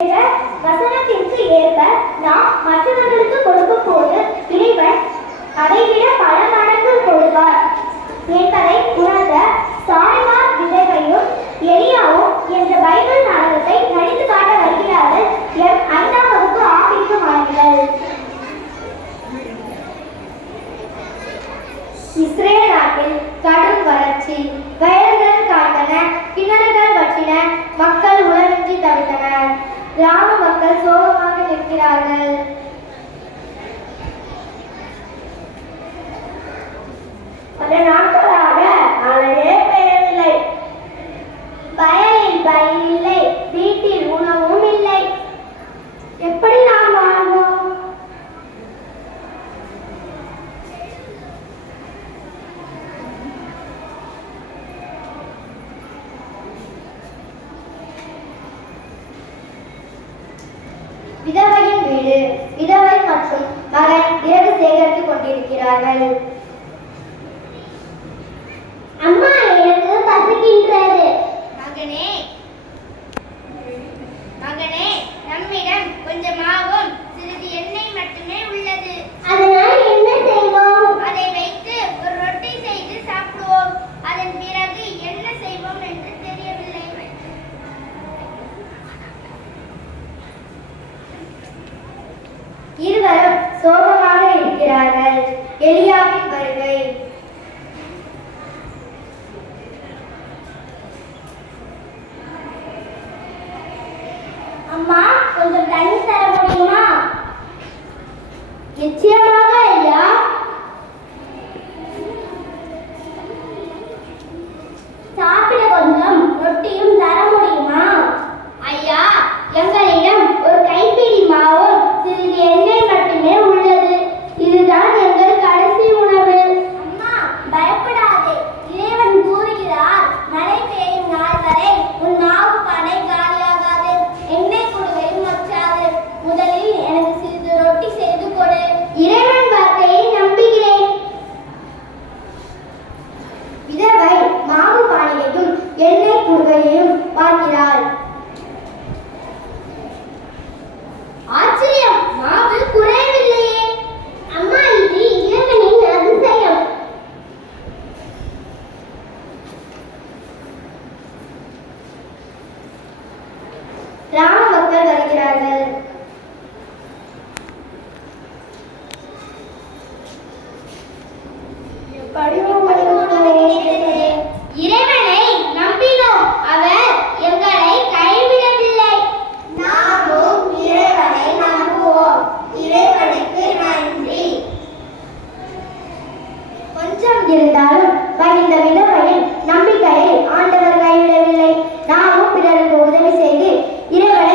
வசனத்திற்கு ஏற்ப நாம் மற்றவர்களுக்கு கொடுக்கும் போது இறைவன் அதைவிட பல மடங்கு கொடுப்பார் என்பதை உணர்ந்த சாரிமார் விதவையும் எலியாவும் என்ற பைபிள் நாடகத்தை நடித்து காட்ட வருகிறார்கள் எம் 5ஆம் வகுப்பு ஆபிரிக்க மாணவிகள். இஸ்ரேல் நாட்டில் கடும் வறட்சி, வயல்கள் காய்ந்தன, கிணறுகள் வற்றின, மக்கள் உணவின்றி தவித்தனர். கிராம மக்கள் சோகமாக நிற்கிறார்கள். பல நாட்களாக மழையே பெய்யவில்லை. வயலில் பயிர் இல்லை, வீட்டில் உணவும் இல்லை. எப்படி நாம் வாழ்வோம்? விதவையின் வீடு. விதவை மற்றும் மகன் இரவு சேகரித்துக் கொண்டிருக்கிறார்கள். அம்மா, எனக்கு பசிக்கின்றது. மகனே மகனே, நம்மிடம் கொஞ்சம் மாவும் சிறிது எண்ணெய் மட்டுமே உள்ளது. அதனால் என்ன செய்வோம்? அதை வைத்து ஒரு ரொட்டி செய்து சாப்பிடுவோம். அதன் பிறகு என்ன செய்வோம் என்று தெரியவில்லை. இருவரும் சோகமாக இருக்கிறார்கள். எலியாவின் வருகை. அம்மா, கொஞ்சம் தண்ணி தர முடியுமா? நிச்சயமாக ஐயா. சாப்பிட கொஞ்சம் ரொட்டியும் தர முடியுமா? ஐயா, எங்களிடம் ஒரு கைப்பிடி மாவும் சிறிது எண்ணெய் மட்டுமே உள்ளது. இதுதான் எங்கள் கடைசி உணவு. அம்மா, பயப்படாதே. இறைவன் கூறுகிறார், மழை பெய்யும் நாள் வரை உன் மாவு பானை காலியாகாது, எண்ணெய் குடுவையும் வற்றாது. முதலில் எனக்கு சிறிது ரொட்டி செய்து கொடு. இறைவன் வார்த்தையை நம்புகிறேன். விதவை மாவு பானையையும் எண்ணெய் குடுவையையும் பார்க்கிறாள். ஆச்சரியம், மாவு குறையவில்லையே. அம்மா, இது இறைவனின் அதிசயம். கிராம மக்கள் வருகிறார்கள். இறைவனை நம்பினோம், அவர் எங்களை கைவிடவில்லை. நாமும் இறைவனை நம்புவோம். இறைவனுக்கு நன்றி. கொஞ்சம் இருந்தாலும் இந்த விதவையின் நம்பிக்கையை ஆண்டவர் கைவிடவில்லை. நாமும் பிறருக்கு உதவி செய்து இறைவனை